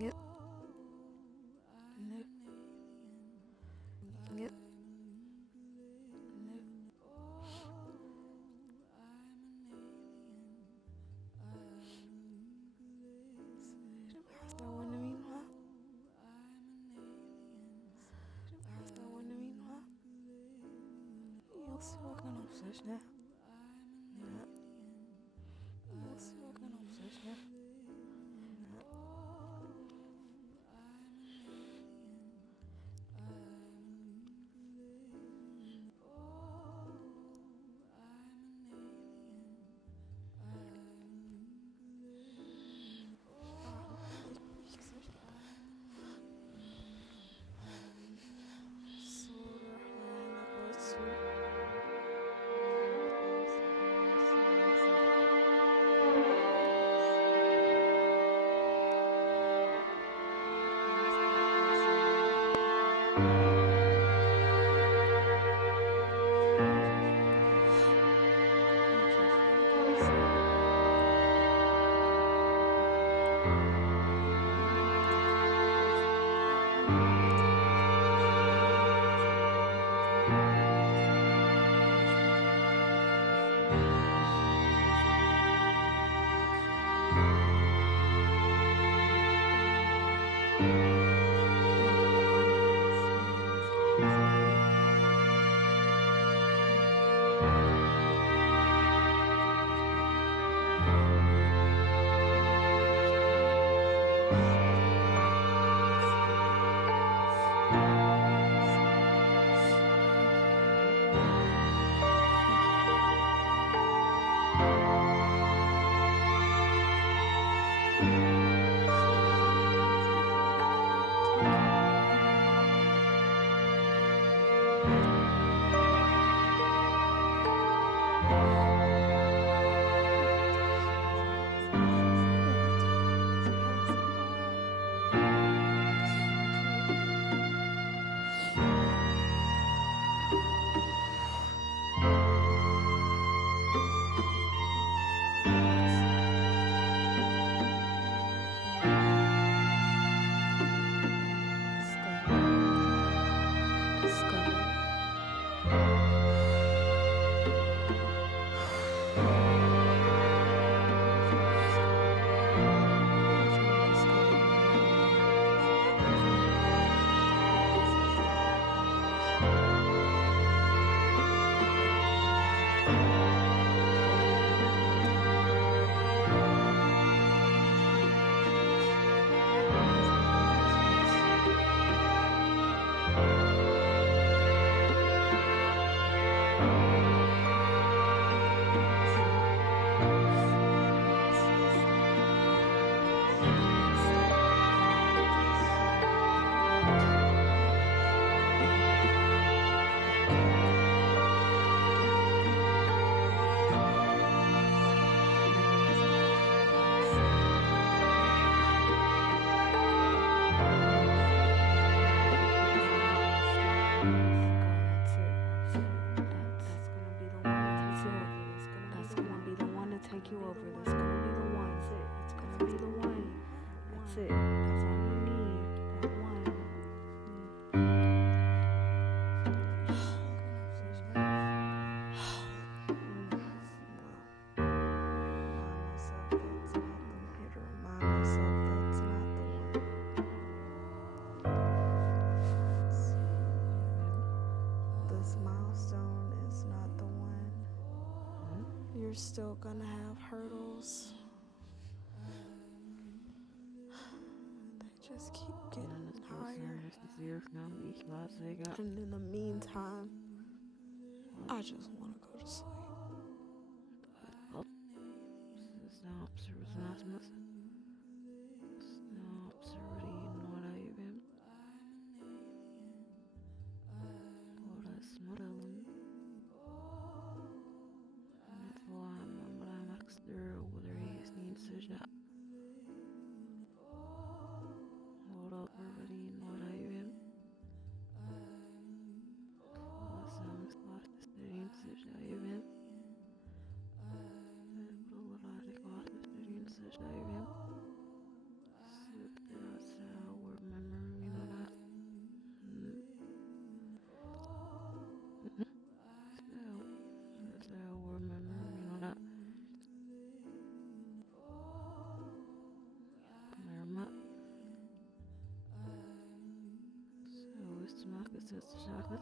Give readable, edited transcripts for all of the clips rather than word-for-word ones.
Yep. Nope. Yep. Nope. Hasta when I mean what? Hasta when I mean what? You'll suka não precisas, né? You'll suka não precisas, né? Take you over. That's gonna be the one. That's it. It's gonna be the one. That's it. That's all you need. That one. This milestone is not the one. You're still gonna have hurdles. They just keep getting higher. And in the meantime, I just want to go to sleep.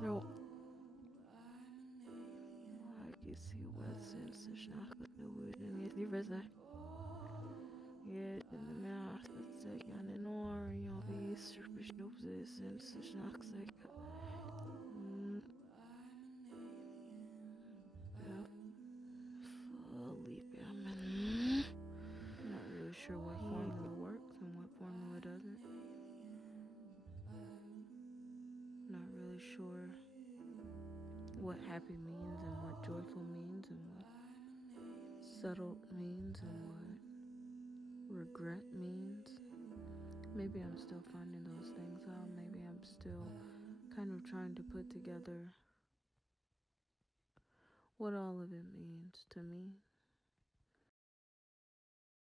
no. Herkesi uasin se snakken de woorden is die verse. Ja, in de maas dat zeg aan en oor, je wie serpish nopes en se snak zeg. Ja, fully man. Not really sure what formula works and what formula doesn't. Not really sure what happy means and what joyful means and what settled means and what regret means. Maybe I'm still finding those things out. Maybe I'm still kind of trying to put together what all of it means.